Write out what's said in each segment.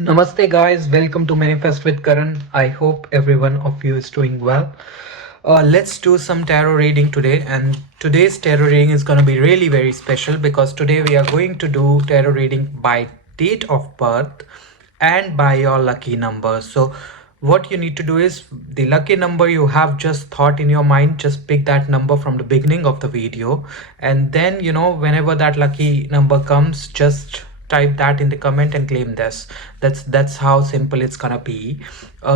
Namaste, guys. Welcome to Manifest with Karan. I hope every one of you is doing well. Let's do some tarot reading today, and today's tarot reading is going to be really very special because today we are going to do tarot reading by date of birth and by your lucky number. So, what you need to do is the lucky number you have just thought in your mind, just pick that number from the beginning of the video, and then whenever that lucky number comes, just type that in the comment and claim this. That's how simple it's gonna be.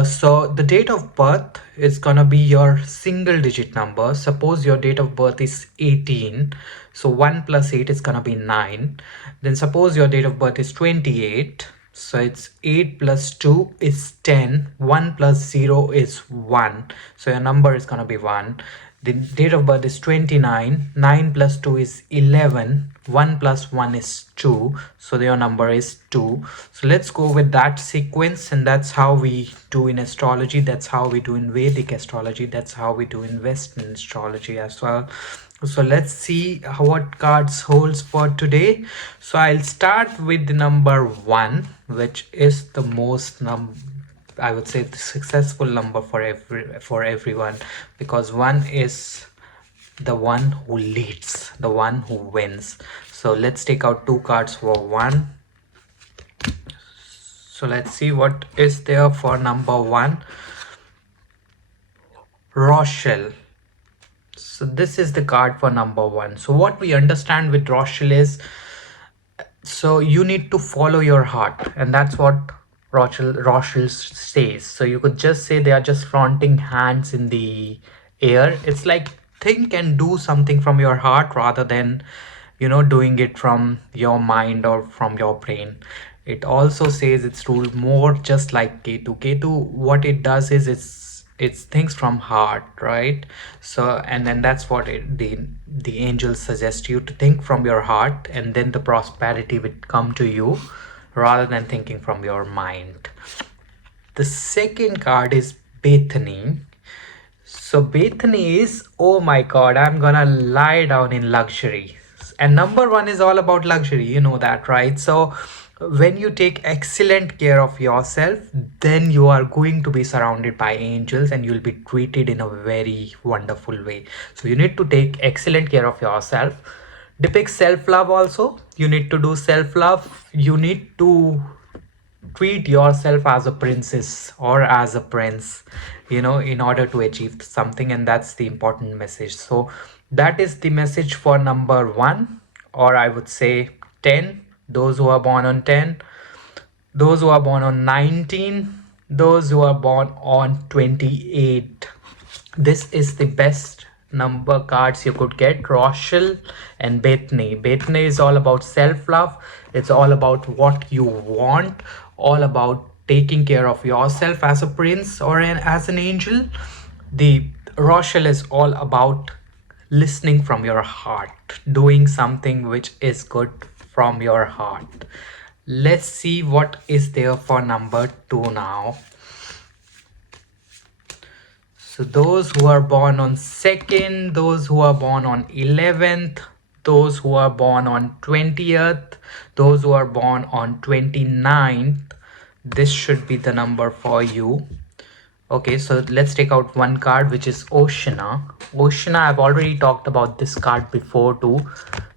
So the date of birth is gonna be your single digit number. Suppose your date of birth is 18, so 1 plus 8 is gonna be 9. Then suppose your date of birth is 28, so it's 8 plus 2 is 10, 1 plus 0 is 1, so your number is gonna be 1. The date of birth is 29, 9 plus 2 is 11, 1 plus 1 is 2, so your number is 2. So let's go with that sequence, and that's how we do in astrology, that's how we do in Vedic astrology, that's how we do in Western astrology as well. So let's see what cards holds for today. So I'll start with the number 1, which is the most I would say the successful number for everyone, because 1 is the one who leads, the one who wins. So let's take out 2 cards for 1. So let's see what is there for number 1. Rochelle. So this is the card for number 1. So what we understand with Rochelle is, so you need to follow your heart, and that's what Rochelle says. So you could just say they are just flaunting hands in the air. It's like think and do something from your heart rather than doing it from your mind or from your brain. It also says it's ruled more just like Ketu. What it does is it's things from heart, right? So and then that's what the angels suggest you to think from your heart, and then the prosperity will come to you rather than thinking from your mind. The second card is Bethany. So Bethany is, oh my god, I'm gonna lie down in luxury. And number 1 is all about luxury, you know that, right? So when you take excellent care of yourself, then you are going to be surrounded by angels and you'll be treated in a very wonderful way. So you need to take excellent care of yourself. Depicts self-love also. You need to do self-love. You need to treat yourself as a princess or as a prince, in order to achieve something, and that's the important message. So that is the message for number 1, or I would say 10. Those who are born on 10, those who are born on 19, those who are born on 28. This is the best number cards you could get, Rochelle and Bethany. Bethany is all about self-love. It's all about what you want, all about taking care of yourself as a prince or as an angel. The Rochelle is all about listening from your heart, doing something which is good from your heart. Let's see what is there for number 2 now. So those who are born on 2nd, those who are born on 11th, those who are born on 20th, those who are born on 29th, this should be the number for you. Okay, so let's take out 1 card, which is Oceana. Oceana, I've already talked about this card before too.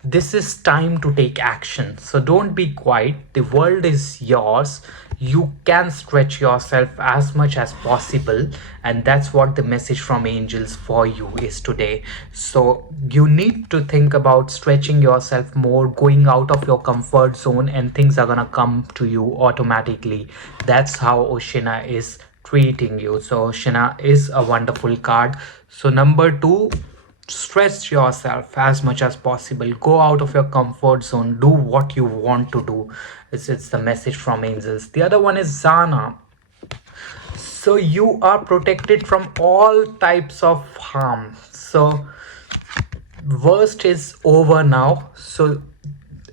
This is time to take action. So don't be quiet. The world is yours. You can stretch yourself as much as possible, and that's what the message from angels for you is today. So you need to think about stretching yourself more, going out of your comfort zone, and things are gonna come to you automatically. That's how Oceana is treating you. So Oceana is a wonderful card. So number 2, stretch yourself as much as possible, go out of your comfort zone, do what you want to do. It's the message from angels. The other one is Zana. So you are protected from all types of harm. So worst is over now. So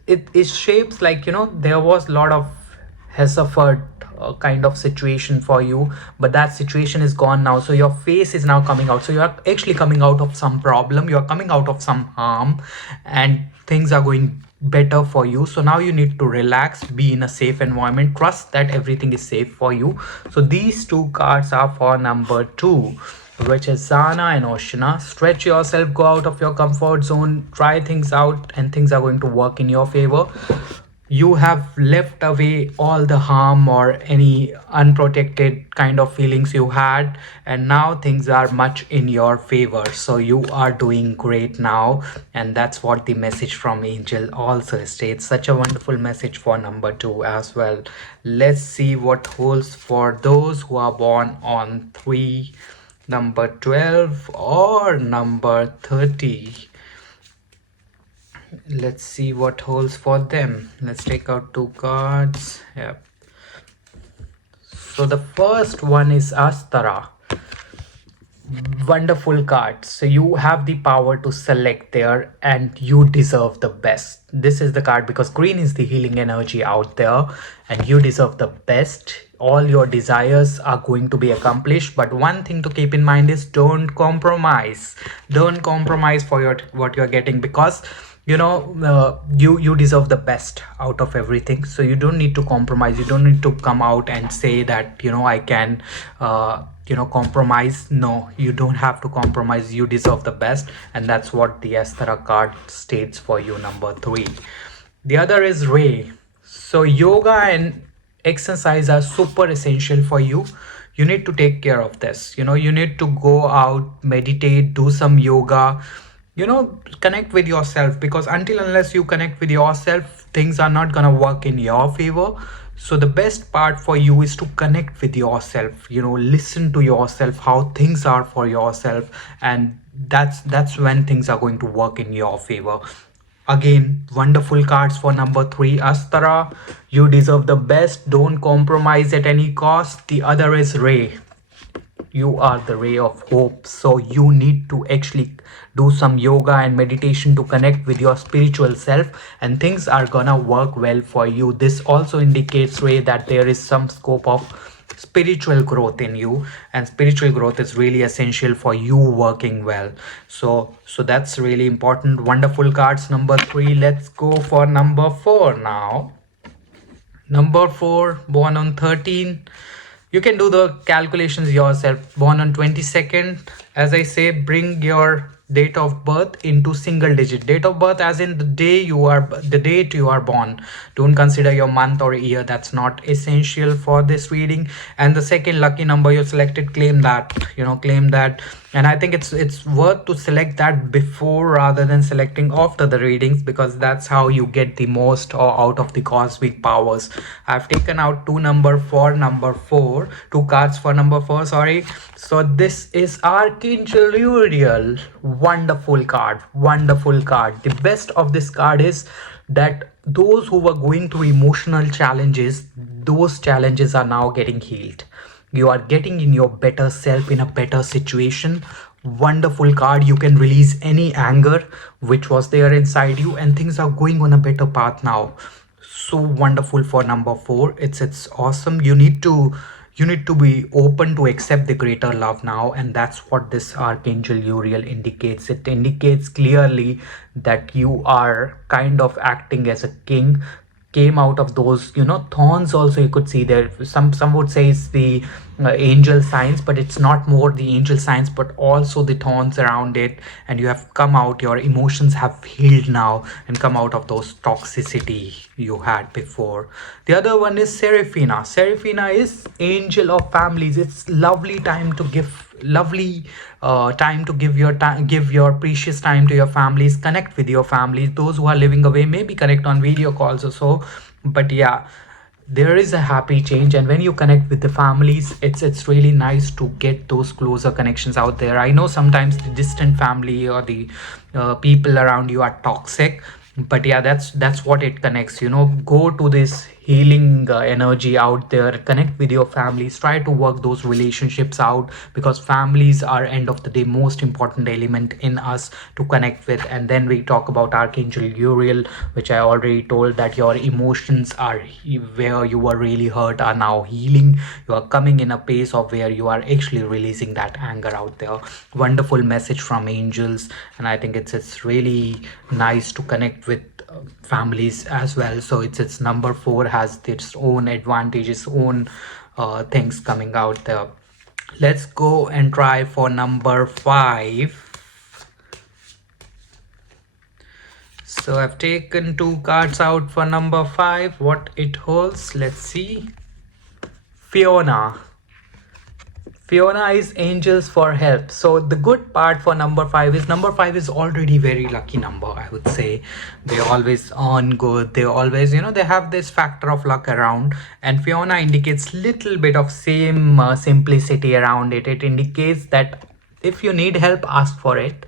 it shapes like there was a lot of has suffered kind of situation for you, but that situation is gone now. So your face is now coming out. So you are actually coming out of some problem, you are coming out of some harm, and things are going better for you. So now you need to relax, be in a safe environment, trust that everything is safe for you. So these two cards are for number 2, which is Zana and Oshana. Stretch yourself, go out of your comfort zone, try things out, and things are going to work in your favor. You have left away all the harm or any unprotected kind of feelings you had, and now things are much in your favor. So you are doing great now, and that's what the message from Angel also states. Such a wonderful message for number 2 as well. Let's see what holds for those who are born on 3, number 12 or number 30. Let's see what holds for them. Let's take out 2 cards. Yep. So the first one is Astara. Wonderful card. So you have the power to select there, and you deserve the best. This is the card because green is the healing energy out there, and you deserve the best. All your desires are going to be accomplished, but one thing to keep in mind is don't compromise. Don't compromise for what you're getting, because you deserve the best out of everything. So you don't need to compromise. You don't need to come out and say that I can compromise. No, you don't have to compromise. You deserve the best, and that's what the Astara card states for you, number 3. The other is Ray. So yoga and exercise are super essential for you. You need to take care of this. You need to go out, meditate, do some yoga, connect with yourself, because until unless you connect with yourself, things are not gonna work in your favor. So the best part for you is to connect with yourself, listen to yourself, how things are for yourself, and that's when things are going to work in your favor. Again, wonderful cards for number 3, Astara. You deserve the best. Don't compromise at any cost. The other is Ray. You are the ray of hope. So you need to actually do some yoga and meditation to connect with your spiritual self, and things are gonna work well for you. This also indicates, Ray, that there is some scope of spiritual growth in you, and spiritual growth is really essential for you working well. So that's really important. Wonderful cards, number 3. Let's go for number 4 now. Number 4, born on 13. You can do the calculations yourself. Born on 22nd, as I say, bring your date of birth into single digit. Date of birth as in the date you are born. Don't consider your month or year. That's not essential for this reading. And the second lucky number you selected, claim that. And I think it's worth to select that before rather than selecting after the readings, because that's how you get the most or out of the cosmic powers. I've taken out 2 cards for number 4, sorry. So this is Archangel Uriel. Wonderful card. The best of this card is that those who were going through emotional challenges, those challenges are now getting healed. You are getting in your better self, in a better situation. Wonderful card. You can release any anger which was there inside you, and things are going on a better path now. So wonderful for number 4. It's awesome. You need to be open to accept the greater love now, and that's what this Archangel Uriel indicates. It indicates clearly that you are kind of acting as a king, came out of those thorns. Also, you could see there, some would say it's the angel signs, but it's not more the angel signs, but also the thorns around it, and you have come out. Your emotions have healed now and come out of those toxicity you had before. The other one is Seraphina. Seraphina is angel of families. It's lovely time to give give your precious time to your families, connect with your families. Those who are living away, maybe connect on video calls or so, but yeah, there is a happy change. And when you connect with the families, it's really nice to get those closer connections out there. I know sometimes the distant family or the people around you are toxic, but yeah, that's what it connects. Go to this healing energy out there. Connect with your families, try to work those relationships out, because families are end of the day most important element in us to connect with. And then we talk about Archangel Uriel, which I already told, that your emotions are where you were really hurt are now healing. You are coming in a pace of where you are actually releasing that anger out there. Wonderful message from angels, and I think it's really nice to connect with families as well. So it's number 4 has its own advantages, own things coming out there. Let's go and try for number 5. So I've taken 2 cards out for number 5. What it holds, let's see. Fiona. Fiona is angels for help. So the good part for number 5 is already very lucky number, I would say. They always earn good. They always, they have this factor of luck around. And Fiona indicates little bit of same simplicity around it. It indicates that if you need help, ask for it.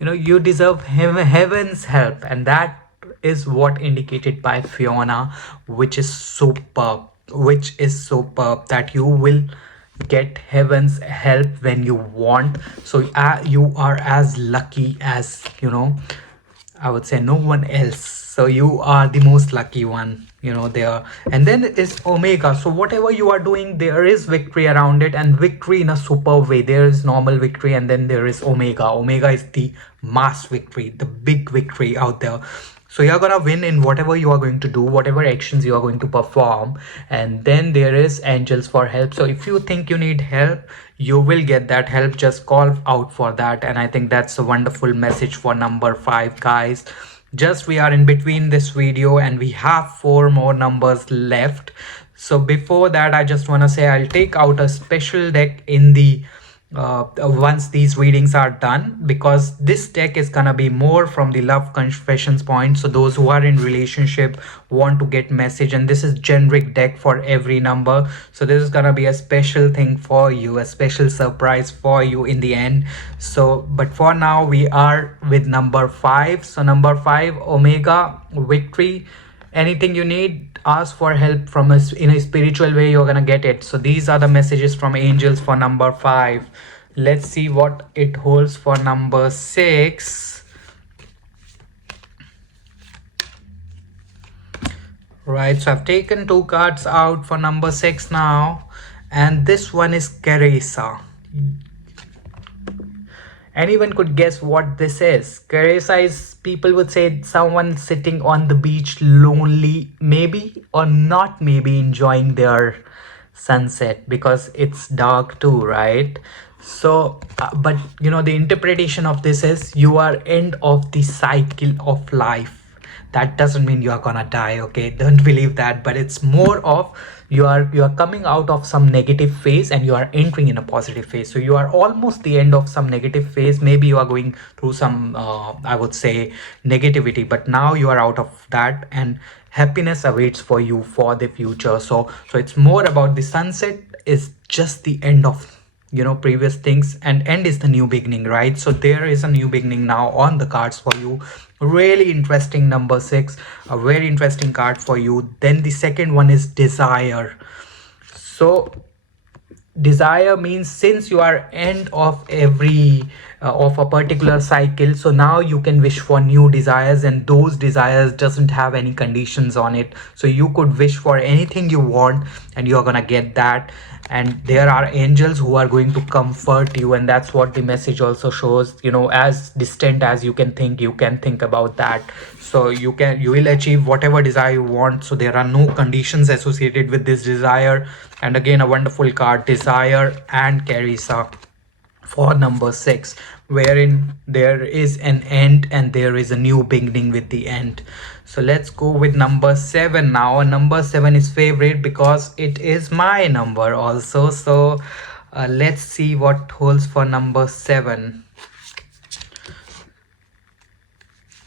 You deserve heaven's help. And that is what indicated by Fiona, which is superb. That you will get heaven's help when you want. So you are as lucky as, I would say, no one else. So you are the most lucky one, there. And then is Omega. So whatever you are doing, there is victory around it, and victory in a super way. There is normal victory, and then there is Omega. Omega is the mass victory, the big victory out there. So you're gonna win in whatever you are going to do, whatever actions you are going to perform. And then there is angels for help. So if you think you need help, you will get that help. Just call out for that. And I think that's a wonderful message for number 5, guys. Just we are in between this video and we have 4 more numbers left. So before that, I just want to say I'll take out a special deck in the once these readings are done, because this deck is gonna be more from the love confessions point. So those who are in relationship, want to get message, and this is generic deck for every number. So this is gonna be a special thing for you, a special surprise for you in the end. So but for now we are with number 5. So number 5, Omega, victory. Anything you need, ask for help from us in a spiritual way, you're gonna get it. So these are the messages from angels for number 5. Let's see what it holds for number 6. Right, so I've taken 2 cards out for number 6 now, and this one is Carissa. Anyone could guess what this is. Carissa is, people would say, someone sitting on the beach lonely, maybe, or not maybe, enjoying their sunset, because it's dark too, right? So but the interpretation of this is you are end of the cycle of life. That doesn't mean you are gonna die, okay? Don't believe that. But it's more of you are coming out of some negative phase and you are entering in a positive phase. So you are almost the end of some negative phase. Maybe you are going through some I would say negativity, but now you are out of that and happiness awaits for you for the future. So it's more about the sunset is just the end of previous things, and end is the new beginning, right? So there is a new beginning now on the cards for you. Really interesting number 6, a very interesting card for you. Then the second one is desire. So desire means since you are end of every of a particular cycle, so now you can wish for new desires, and those desires doesn't have any conditions on it. So you could wish for anything you want and you're gonna get that. And there are angels who are going to comfort you, and that's what the message also shows. As distant as you can think about that. So you will achieve whatever desire you want. So there are no conditions associated with this desire. And again, a wonderful card, desire and Carissa for number 6, wherein there is an end and there is a new beginning with the end. So let's go with number 7 now. Number 7 is favorite because it is my number also. So let's see what holds for number 7.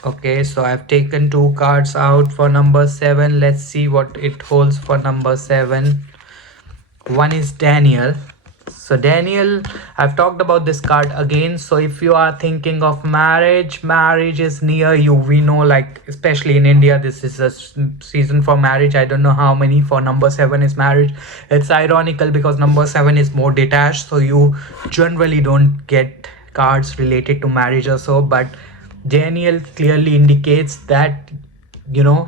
Okay, so I've taken 2 cards out for number 7. Let's see what it holds for number 7. One is Daniel. So Daniel, I've talked about this card again. So if you are thinking of marriage, marriage is near you. We know, like, especially in India, this is a season for marriage. I don't know how many for number 7 is marriage. It's ironical because number 7 is more detached. So you generally don't get cards related to marriage or so. But Daniel clearly indicates that, you know,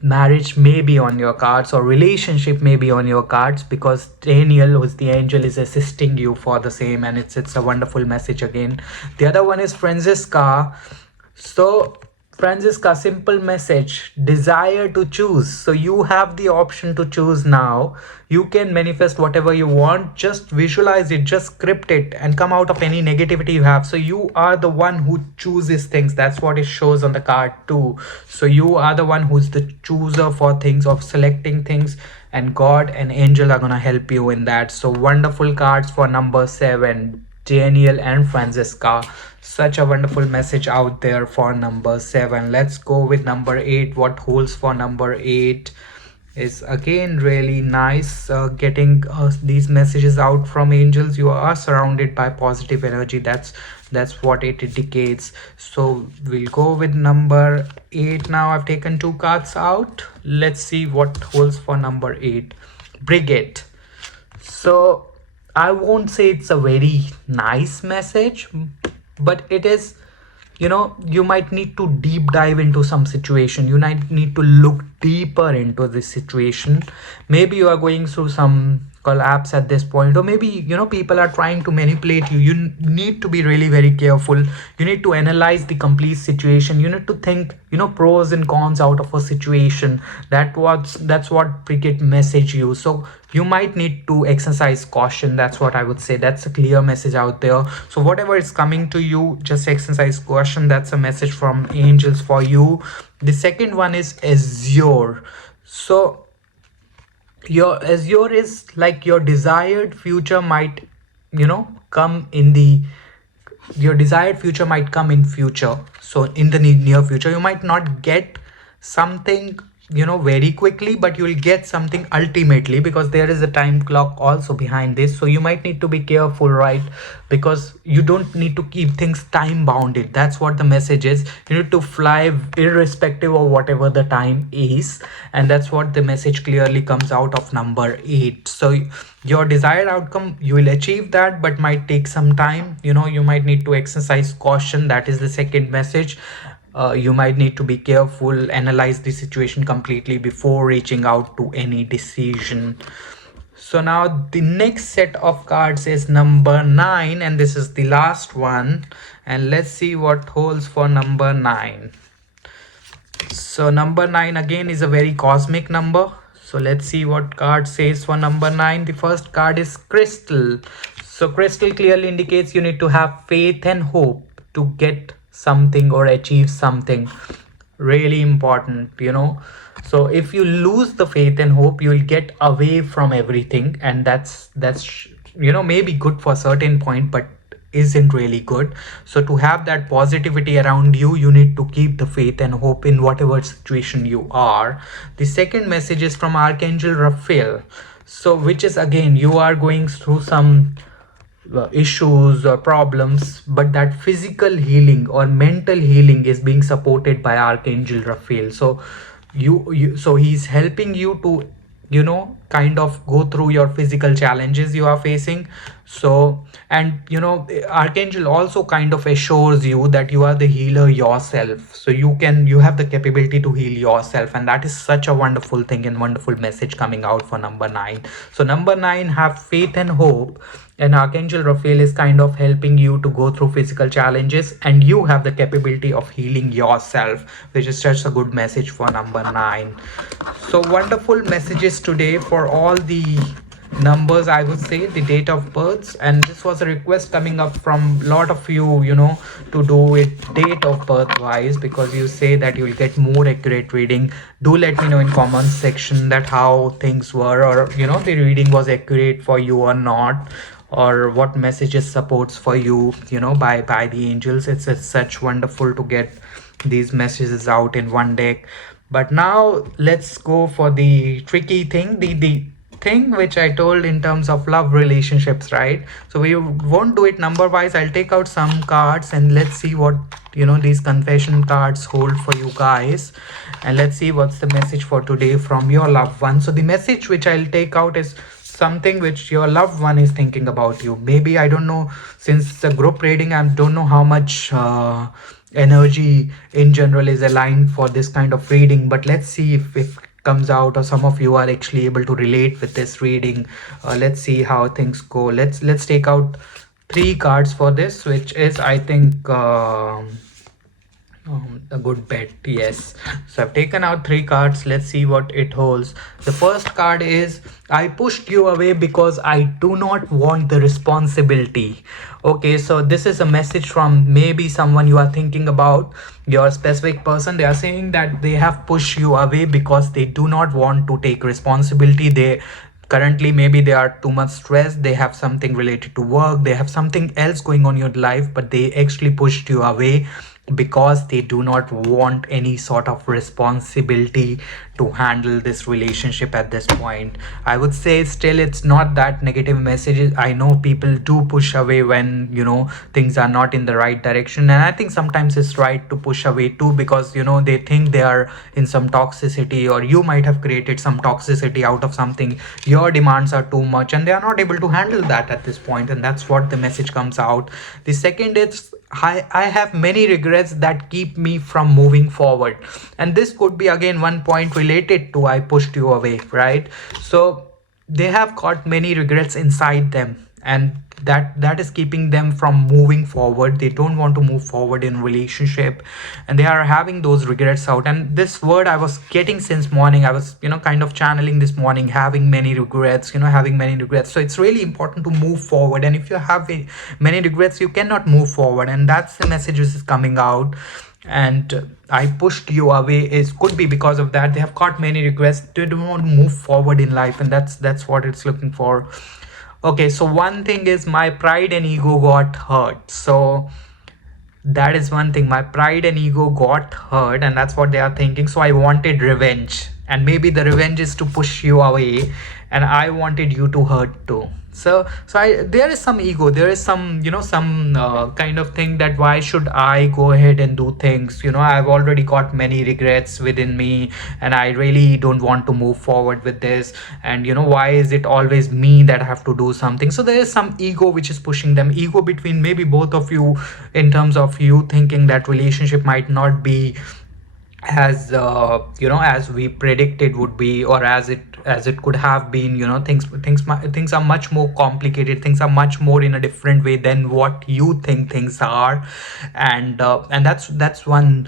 marriage may be on your cards or relationship may be on your cards, because Daniel, who's the angel, is assisting you for the same, and it's a wonderful message again. The other one is Francisca. So Francisca, simple message, desire to choose. So you have the option to choose now. You can manifest whatever you want. Just visualize it, just script it, and come out of any negativity you have. So you are the one who chooses things. That's what it shows on the card too. So you are the one who's the chooser for things, of selecting things, and God and angel are gonna help you in that. So wonderful cards for number 7, Daniel and Francisca. Such a wonderful message out there for number 7. Let's go with number 8. What holds for number 8 is again really nice. Getting these messages out from angels. You are surrounded by positive energy. That's what it indicates. So we'll go with number 8 now. I've taken 2 cards out. Let's see what holds for number 8. Brigade. So I won't say it's a very nice message, but it is, you might need to deep dive into some situation. You might need to look deeper into this situation. Maybe you are going through some collapse at this point, or maybe people are trying to manipulate you. You need to be really very careful. You need to analyze the complete situation. You need to think pros and cons out of a situation. That's what Cricket message you. So you might need to exercise caution. That's what I would say. That's a clear message out there. So whatever is coming to you, just exercise caution. That's a message from angels for you. The second one is Azure. So your Azure is like your desired future might come in the your desired future might come in future. So in the near future, you might not get something very quickly, but you'll get something ultimately, because there is a time clock also behind this. So you might need to be careful, right? Because you don't need to keep things time bounded. That's what the message is. You need to fly irrespective of whatever the time is, and that's what the message clearly comes out of number 8. So your desired outcome, you will achieve that, but might take some time. You might need to exercise caution. That is the second message. You might need to be careful, analyze the situation completely before reaching out to any decision. So now the next set of cards is number 9, and this is the last one. And let's see what holds for number 9. So number 9 again is a very cosmic number. So let's see what card says for number 9. The first card is Crystal. So Crystal clearly indicates you need to have faith and hope to get something or achieve something. Really important. So if you lose the faith and hope, you will get away from everything, and that's maybe good for a certain point, but isn't really good. So to have that positivity around you, you need to keep the faith and hope in whatever situation you are. The second message is from Archangel Raphael. So which is again, you are going through some issues or problems, but that physical healing or mental healing is being supported by Archangel Raphael. So so he's helping you to kind of go through your physical challenges you are facing. So, and Archangel also kind of assures you that you are the healer yourself. So you have the capability to heal yourself, and that is such a wonderful thing and wonderful message coming out for number 9. So number 9, have faith and hope, and Archangel Raphael is kind of helping you to go through physical challenges, and you have the capability of healing yourself, which is such a good message for number 9. So wonderful messages today for all the numbers, I would say, the date of births. And this was a request coming up from a lot of you, to do it date of birth wise, because you say that you will get more accurate reading. Do let me know in comments section that how things were, or the reading was accurate for you or not, or what messages supports for you, by the angels. It's such wonderful to get these messages out in one deck. But now let's go for the tricky thing, the thing which I told in terms of love relationships, right? So we won't do it number wise. I'll take out some cards and let's see what these confession cards hold for you guys, and let's see what's the message for today from your loved one. So the message which I'll take out is something which your loved one is thinking about you. Maybe, I don't know, since it's a group reading, I don't know how much energy in general is aligned for this kind of reading, but let's see if it comes out or some of you are actually able to relate with this reading. Let's see how things go. Let's take out 3 cards for this, which is, I think, a good bet. Yes, so I've taken out 3 cards. Let's see what it holds. The first card is, I pushed you away because I do not want the responsibility. Okay, so this is a message from maybe someone you are thinking about, your specific person. They are saying that they have pushed you away because they do not want to take responsibility. They currently, maybe they are too much stressed, they have something related to work, they have something else going on in your life, but they actually pushed you away because they do not want any sort of responsibility to handle this relationship at this point. I would say still it's not that negative messages. I know people do push away when things are not in the right direction, and I think sometimes it's right to push away too, because they think they are in some toxicity, or you might have created some toxicity out of something. Your demands are too much and they are not able to handle that at this point, and that's what the message comes out. The second is, I have many regrets that keep me from moving forward. And this could be again one point related to I pushed you away, right? So they have got many regrets inside them, and that is keeping them from moving forward. They don't want to move forward in relationship, and they are having those regrets out. And this word I was getting since morning, I was kind of channeling this morning, having many regrets, having many regrets. So it's really important to move forward, and if you have many regrets, you cannot move forward, and that's the message which is coming out. And I pushed you away is could be because of that. They have got many regrets, they don't want to move forward in life, and that's what it's looking for. Okay, so one thing is, my pride and ego got hurt. So that is one thing, my pride and ego got hurt, and that's what they are thinking. So I wanted revenge, and maybe the revenge is to push you away, and I wanted you to hurt too. So there is some ego, there is some some kind of thing that why should I go ahead and do things. I've already got many regrets within me, and I really don't want to move forward with this. And why is it always me that have to do something? So there is some ego which is pushing them, ego between maybe both of you, in terms of you thinking that relationship might not be as as we predicted would be, or as it could have been. Things are much more complicated, things are much more in a different way than what you think things are. And that's one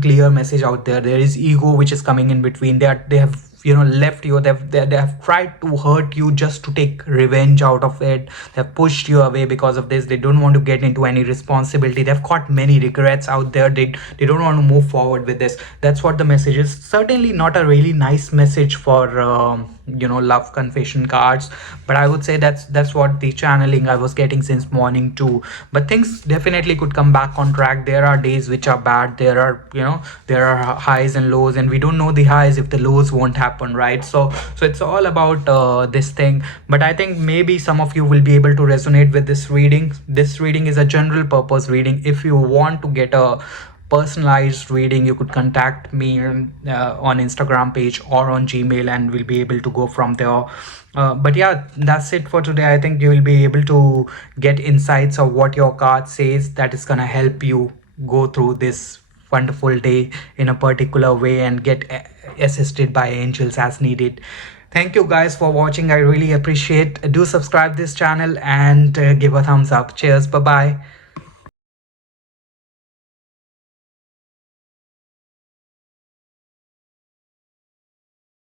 clear message out there. There is ego which is coming in between. They have left you, they have tried to hurt you just to take revenge out of it. They have pushed you away because of this. They don't want to get into any responsibility. They've got many regrets out there. They don't want to move forward with this. That's what the message is. Certainly not a really nice message for love confession cards, but I would say that's what the channeling I was getting since morning too. But things definitely could come back on track. There are days which are bad, there are highs and lows, and we don't know the highs if the lows won't happen, right? So it's all about this thing. But I think maybe some of you will be able to resonate with this reading. This reading is a general purpose reading. If you want to get a personalized reading, you could contact me on Instagram page or on Gmail, and we'll be able to go from there. But yeah, that's it for today. I think you will be able to get insights of what your card says, that is gonna help you go through this wonderful day in a particular way and get assisted by angels as needed. Thank you guys for watching. I really appreciate. Do subscribe this channel and give a thumbs up. Cheers. Bye bye.